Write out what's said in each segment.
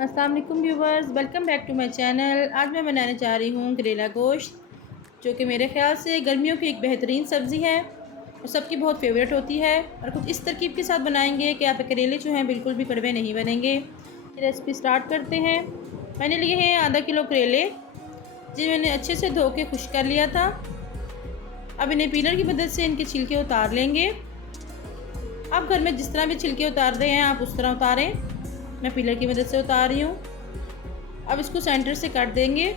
अस्सलाम वालेकुम viewers, welcome back to my channel. आज मैं बनाने जा रही हूँ करेला गोश्त, जो कि मेरे ख़्याल से गर्मियों की एक बेहतरीन सब्ज़ी है और सबकी बहुत फेवरेट होती है। और कुछ इस तरकीब के साथ बनाएंगे कि आपके करेले जो हैं बिल्कुल भी कड़वे नहीं बनेंगे। ये रेसिपी स्टार्ट करते हैं। मैंने लिए हैं आधा किलो करेले, जिन्हें मैंने अच्छे से धो के खुश्क कर लिया था। अब इन्हें पीलर की मदद से इनके छिलके उतार लेंगे। आप घर में जिस तरह भी छिलके उतारते हैं आप उस तरह उतारें। मैं पीलर की मदद से उतार रही हूँ। अब इसको सेंटर से काट देंगे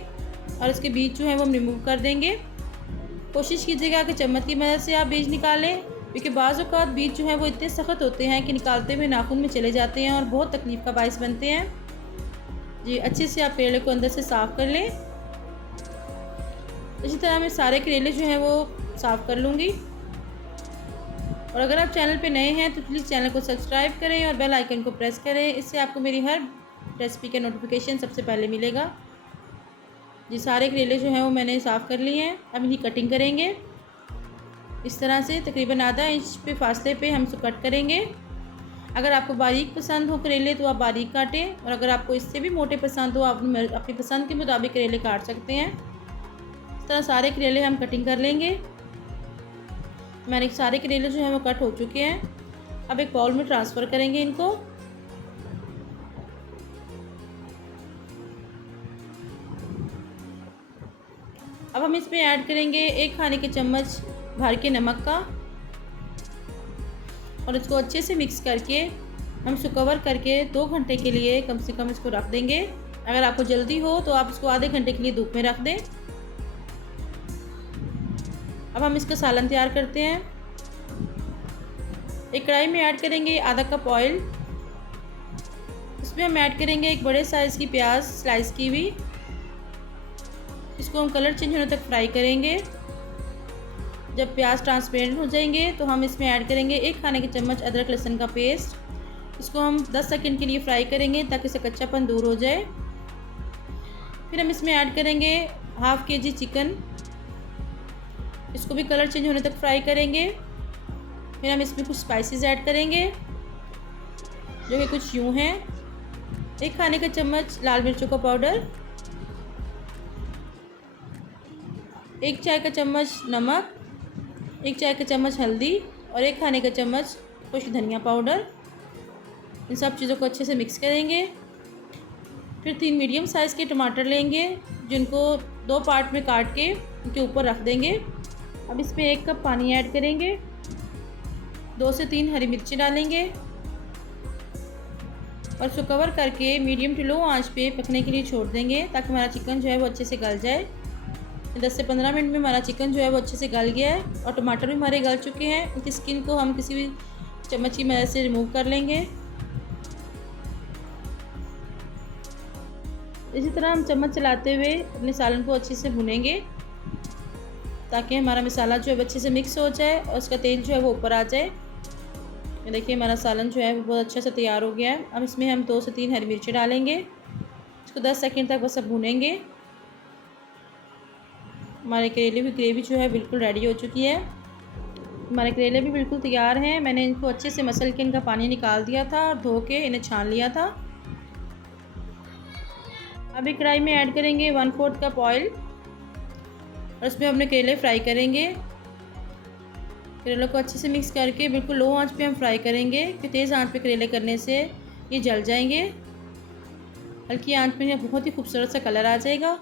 और इसके बीज जो है वो हम रिमूव कर देंगे। कोशिश कीजिएगा कि चम्मच की मदद से आप बीज निकालें, क्योंकि बाज़ औक़ात बीज जो हैं वो इतने सख्त होते हैं कि निकालते हुए नाखून में चले जाते हैं और बहुत तकलीफ़ का बाइस बनते हैं। जी, अच्छे से आप करेले को अंदर से साफ़ कर लें। इसी तरह मैं सारे करेले जो हैं वो साफ़ कर लूँगी। और अगर आप चैनल पे नए हैं तो प्लीज़ चैनल को सब्सक्राइब करें और बेल आइकन को प्रेस करें। इससे आपको मेरी हर रेसिपी का नोटिफिकेशन सबसे पहले मिलेगा। जी, सारे करेले जो हैं वो मैंने साफ़ कर लिए हैं। अब इनकी कटिंग करेंगे। इस तरह से तकरीबन आधा इंच पे फासले पे हम इसको कट करेंगे। अगर आपको बारीक पसंद हो करेले तो आप बारीक काटें, और अगर आपको इससे भी मोटे पसंद हो आप अपनी पसंद के मुताबिक करेले काट सकते हैं। इस तरह सारे करेले हम कटिंग कर लेंगे। मैंने सारे करेले जो हैं वो कट हो चुके हैं। अब एक बाउल में ट्रांसफ़र करेंगे इनको। अब हम इसमें ऐड करेंगे 1 खाने के चम्मच भर के नमक का, और इसको अच्छे से मिक्स करके हम इसको कवर करके 2 घंटे के लिए कम से कम इसको रख देंगे। अगर आपको जल्दी हो तो आप इसको आधे घंटे के लिए धूप में रख दें। अब हम इसका सालन तैयार करते हैं। एक कढ़ाई में ऐड करेंगे आधा कप ऑयल। इसमें हम ऐड करेंगे एक बड़े साइज़ की प्याज स्लाइस की हुई। इसको हम कलर चेंज होने तक फ्राई करेंगे। जब प्याज ट्रांसपेरेंट हो जाएंगे तो हम इसमें ऐड करेंगे 1 खाने के चम्मच अदरक लहसुन का पेस्ट। इसको हम 10 सेकंड के लिए फ्राई करेंगे ताकि इसका कच्चापन दूर हो जाए। फिर हम इसमें ऐड करेंगे हाफ़ केजी चिकन। इसको भी कलर चेंज होने तक फ्राई करेंगे। फिर हम इसमें कुछ स्पाइसेस ऐड करेंगे, जो कि कुछ यूँ हैं। 1 खाने का चम्मच लाल मिर्चों का पाउडर, 1 चाय का चम्मच नमक, 1 चाय का चम्मच हल्दी और 1 खाने का चम्मच खुश्क धनिया पाउडर। इन सब चीज़ों को अच्छे से मिक्स करेंगे। फिर 3 मीडियम साइज़ के टमाटर लेंगे, जिनको 2 पार्ट में काट के उनके ऊपर रख देंगे। अब इसमें 1 कप पानी ऐड करेंगे। 2 से 3 हरी मिर्ची डालेंगे और इसको कवर करके मीडियम टू लो आंच पे पकने के लिए छोड़ देंगे, ताकि हमारा चिकन जो है वो अच्छे से गल जाए। 10 से 15 मिनट में हमारा चिकन जो है वो अच्छे से गल गया है और टमाटर भी हमारे गल चुके हैं। इनकी स्किन को हम किसी भी चम्मच की मदद से रिमूव कर लेंगे। इसी तरह हम चम्मच चलाते हुए अपने सालन को अच्छे से भुनेंगे, ताकि हमारा मसाला जो है अच्छे से मिक्स हो जाए और उसका तेल जो है वो ऊपर आ जाए। ये देखिए हमारा सालन जो है वो बहुत अच्छा से तैयार हो गया है। अब इसमें हम 2 से 3 हरी मिर्ची डालेंगे। इसको 10 सेकंड तक बस अब भूनेंगे। हमारे करेले की ग्रेवी जो है बिल्कुल रेडी हो चुकी है। हमारे करेले भी बिल्कुल तैयार हैं। मैंने इनको अच्छे से मसल के इनका पानी निकाल दिया था और धो के इन्हें छान लिया था। अभी कढ़ाई में ऐड करेंगे 1/4 कप ऑयल और उसमें अपने करेले फ्राई करेंगे। करेलों को अच्छे से मिक्स करके बिल्कुल लो आंच पे हम फ्राई करेंगे, कि तेज़ आंच पे करेले करने से ये जल जाएंगे। हल्की आंच पे बहुत ही खूबसूरत सा कलर आ जाएगा।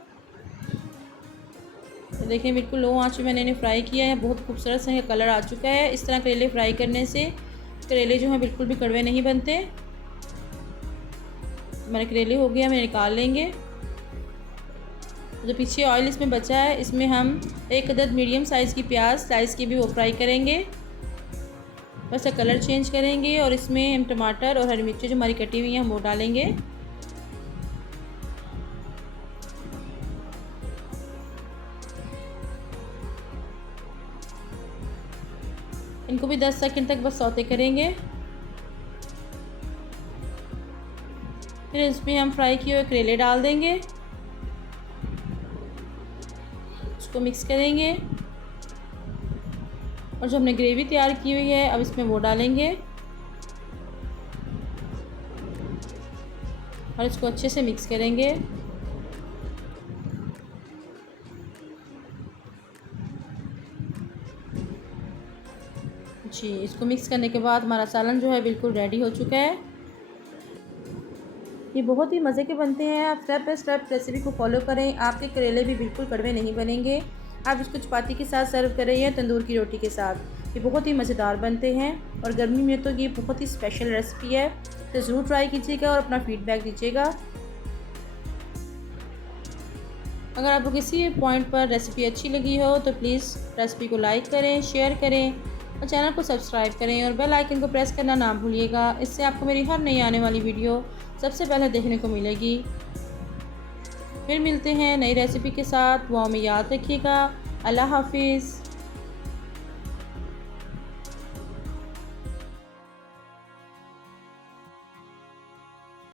तो देखिए बिल्कुल लो आंच पे मैंने इन्हें फ्राई किया है। बहुत खूबसूरत सा कलर आ चुका है। इस तरह करेले फ्राई करने से करेले जो हैं बिल्कुल भी कड़वे नहीं बनते। हमारे करेले हो गया, हमें निकाल लेंगे। जो पीछे ऑयल इसमें बचा है इसमें हम 1 अदद मीडियम साइज़ की प्याज स्लाइस की भी वो फ्राई करेंगे। बस कलर चेंज करेंगे और इसमें हम टमाटर और हरी मिर्ची जो हमारी कटी हुई हैं हम वो डालेंगे। इनको भी 10 सेकंड तक बस सौते करेंगे। फिर इसमें हम फ्राई किए हुए करेले डाल देंगे। इसको मिक्स करेंगे और जो हमने ग्रेवी तैयार की हुई है अब इसमें वो डालेंगे। और इसको अच्छे से मिक्स करेंगे। जी, इसको मिक्स करने के बाद हमारा सालन जो है बिल्कुल रेडी हो चुका है। ये बहुत ही मज़े के बनते हैं। आप स्टेप बाय स्टेप रेसिपी को फॉलो करें, आपके करेले भी बिल्कुल कड़वे नहीं बनेंगे। आप इसको चपाती के साथ सर्व करें या तंदूर की रोटी के साथ, ये बहुत ही मज़ेदार बनते हैं और गर्मी में तो ये बहुत ही स्पेशल रेसिपी है। तो ज़रूर ट्राई कीजिएगा और अपना फीडबैक दीजिएगा। अगर आपको किसी पॉइंट पर रेसिपी अच्छी लगी हो तो प्लीज़ रेसिपी को लाइक करें, शेयर करें और चैनल को सब्सक्राइब करें और बेल आइकन को प्रेस करना ना भूलिएगा। इससे आपको मेरी हर नई आने वाली वीडियो सबसे पहले देखने को मिलेगी। फिर मिलते हैं नई रेसिपी के साथ। दुआ में याद रखिएगा। अल्लाह हाफिज़।